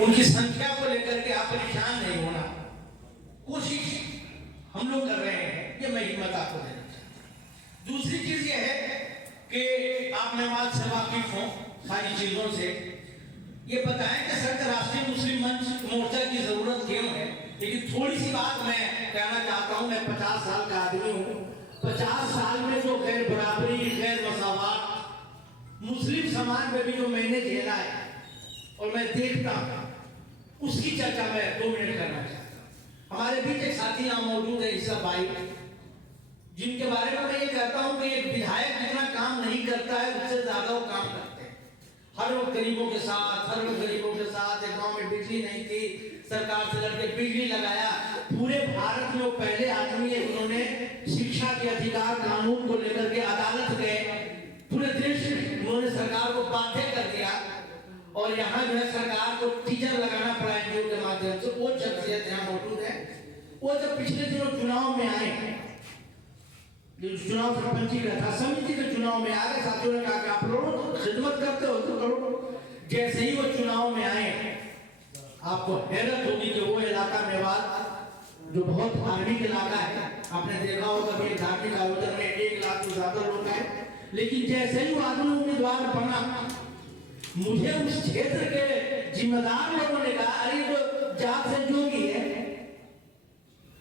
उनकी संख्या को लेकर के आप परेशान नहीं होना, कोशिश हम लोग कर रहे हैं, ये मैं हिम्मत आपको देना चाहता हूं। दूसरी चीज ये है कि आप नमाज से वाकिफ हो सारी चीजों से, ये बताएं कि सर राष्ट्रीय मुस्लिम मंच मोर्चा की जरूरत क्यों है। लेकिन थोड़ी सी बात मैं कहना चाहता हूं, मैं 50 साल का आदमी हूं, 50 साल में जो गैर बराबरी, गैर मसावात मुस्लिम समाज में भी जो मैंने झेला है और मैं देखता हूं, उसकी चर्चा मैं 2 मिनट करना चाहता हूं। हमारे बीच एक साथी यहाँ मौजूद है ईसा भाई, जिनके बारे में मैं ये कहता हूं कि एक विधायक जितना काम नहीं करता है उससे ज्यादा वो काम करते हैं। हर वक्त गरीबों के साथ, हर वक्त गरीबों के साथ। एक गांव में बिजली नहीं थी, सरकार से लड़के बिजली लगाया। पूरे भारत में वो पहले आदमी है, उन्होंने शिक्षा के अधिकार कानून को लेकर के अदालत गए, पूरे देश में उन्होंने सरकार को बाध्य कर दिया और यहाँ जो है सरकार को टीचर लगाना पड़ा एनजीओ के माध्यम से। वो शख्सियत यहाँ मौजूद है। वो जब पिछले दिनों चुनाव में आए, चुनाव सरपंची का था, समिति के चुनाव में आ गए, साथियों ने कहा कि आप लोग खिदमत करते हो तो करो। जैसे ही वो चुनाव में आए, आपको हैरत होगी कि वो इलाका मेवात जो बहुत धार्मिक इलाका है, आपने देखा होगा कि धार्मिक आयोजन में 1 लाख से ज्यादा लोग हैं। लेकिन जैसे ही वो आदमी उम्मीदवार बना, मुझे उस क्षेत्र के जिम्मेदार लोगों ने कहा, अरे जो जात से जोगी है,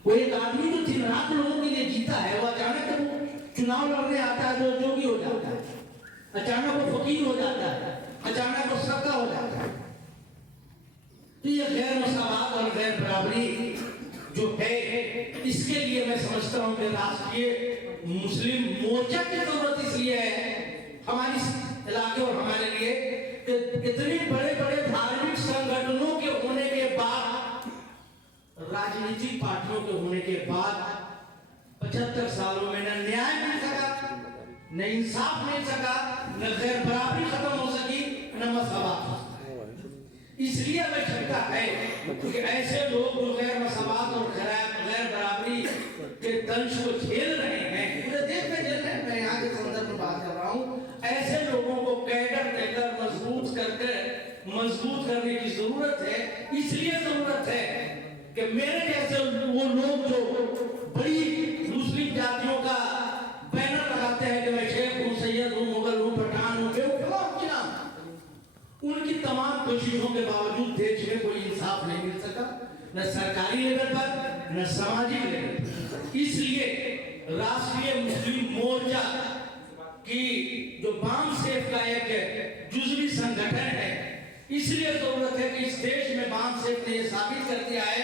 वो एक आदमी जो दिन रात लोगों के लिए जीता है, वो अचानक चुनाव लड़ने आता है, जो जोगी हो जाता है, अचानक वो फकीर हो जाता है, अचानक वो सबका हो जाता है। तो ये गैर मसावात और गैर बराबरी जो है, इसके लिए मैं समझता हूं कि राष्ट्रीय मुस्लिम मोर्चा की जरूरत इसलिए है हमारे इलाके और हमारे लिए कि इतने बड़े बड़े धार्मिक संगठनों के होने के बाद, राजनीतिक पार्टियों के होने के बाद 75 सालों में न न्याय मिल सका, न इंसाफ मिल सका, न गैर बराबरी खत्म हो सकी, न मसावात। इसलिए आवश्यकता है कि ऐसे लोग जो गैर मसावात और गैर बराबरी के दंश को झेल रहे हैं, पूरे देश में झेल रहे हैं, मैं यहाँ के संदर्भ में बात कर रहा हूँ, ऐसे लोगों को कैडर देकर मजबूत करने की जरूरत है। इसलिए जरूरत है कि मेरे जैसे वो लोग जो बड़ी मुस्लिम जातियों का बैनर लगाते हैं कि मैं शेख हूँ, सैयद हूँ, मुगल हूँ, पठान हूँ, उनकी तमाम कोशिशों के बावजूद देश में कोई इंसाफ नहीं मिल सका, न सरकारी लेवल पर, न सामाजिक लेवल पर। इसलिए राष्ट्रीय मुस्लिम मोर्चा की जो बामसेफ का एक जुज़वी संगठन है, इसलिए जरूरत है कि इस देश में बामसेफ ने यह साबित कर दिया है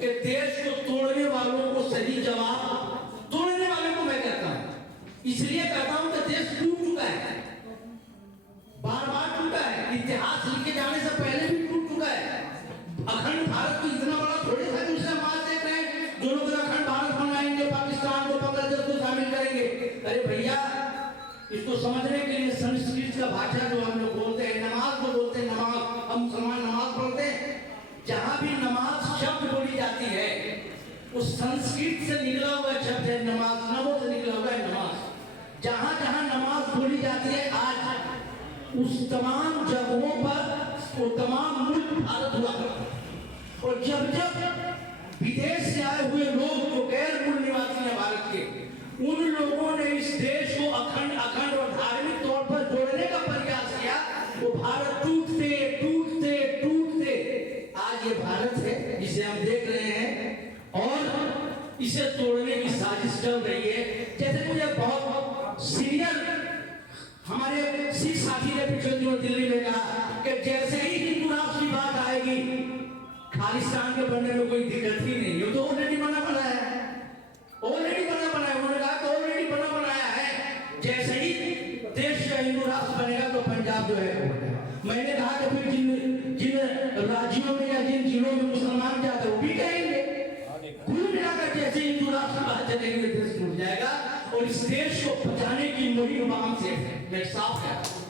कि देश को तोड़ने वालों को सही जवाब, तोड़ने वालों को मैं कहता हूं, इसलिए कहता हूं कि देश टूट चुका है, बार बार टूटा है, इतिहास लिखे जाने से पहले भी टूट चुका है। अखंड भारत को इतना बड़ा थोड़े था कि उससे मार देख रहे हैं, जो लोग अखंड भारत बनाएंगे, पाकिस्तान को, बांग्लादेश को शामिल करेंगे। अरे भैया, इसको समझने के लिए संस्कृत का भाषा जो हम लोग बोलते हैं, नमाज को बोलते हैं, नमाज, हम मुसलमान नमाज पढ़ते हैं, जहां भी नमाज शब्द बोली जाती है, उस संस्कृत से निकला हुआ शब्द है नमाज, नमो से निकला हुआ है नमाज। जहां जहां नमाज बोली जाती है, आज उस तमाम जगहों पर वो तमाम मुल्क भारत हुआ करता है। और जब जब विदेश से आए हुए लोग जो गैर मूल निवासी हैं भारत के, उन लोगों ने इस देश को अखंड और धार्मिक तौर पर जोड़ने का प्रयास किया, वो भारत टूटते टूटते टूटते आज ये भारत है जिसे हम देख रहे हैं, और इसे तोड़ने की साजिश चल रही है। जैसे मुझे बहुत सीनियर हमारे सिख साथी ने पिछले दिनों दिल्ली में कहा कि जैसे ही हिंदू राष्ट्र की बात आएगी, खालिस्तान के बनने में कोई दिक्कत ही नहीं, ये तो ऑलरेडी बना बनाया है, ऑलरेडी बना बनाया। उन्होंने कहा कि ऑलरेडी बना बनाया है, जैसे ही देश का हिंदू राष्ट्र बनेगा तो पंजाब जो है। मैंने कहा कि फिर जिन राज्यों में या जिन जिलों में मुसलमान जाते हैं वो भी कहेंगे, कुल मिलाकर जैसे हिंदू राष्ट्र बात चलेगी देश टूट जाएगा। और इस देश को बचाने की मुहिम बामसेफ है, मैं साफ कहता हूं,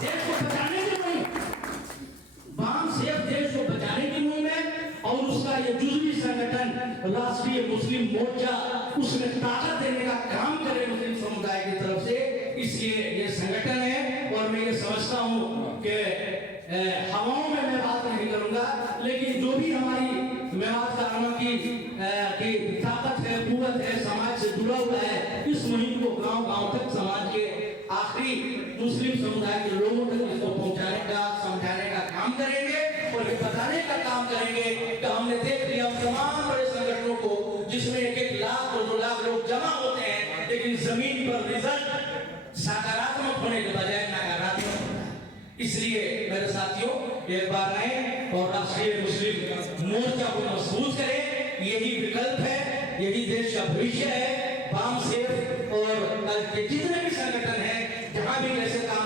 देश को बचाने की मुहिम, बामसेफ देश को बचाने की मुहिम है। और उसका ये जुज़वी संगठन राष्ट्रीय मुस्लिम मोर्चा उसमें ताकत देने का काम करे मुस्लिम समुदाय की तरफ से, इसलिए ये संगठन है। और मैं ये समझता हूं कि हवाओं में मैं बात नहीं करूंगा, मेवात का आना की ताकत है, कुव्वत है, समाज से जुड़ा हुआ है। इस मुहिम को गांव-गांव तक समाज के आखिरी मुस्लिम समुदाय के लोगों तक इसको पहुंचाने का, समझाने का काम करेंगे और ये बताने का काम करेंगे कि हमने देख लिया तमाम बड़े संगठनों को जिसमें 1-1 लाख और 2 लाख लोग जमा होते हैं, लेकिन जमीन पर रिजल्ट सकारात्मक होने के बजाय नकारात्मक होता है। इसलिए मेरे साथियों, एक बार आए और राष्ट्रीय मुस्लिम मोर्चा को मजबूत करें। यही विकल्प है, यही देश का भविष्य है। बाम सेफ और जितने भी संगठन हैं, जहां भी कैसे काम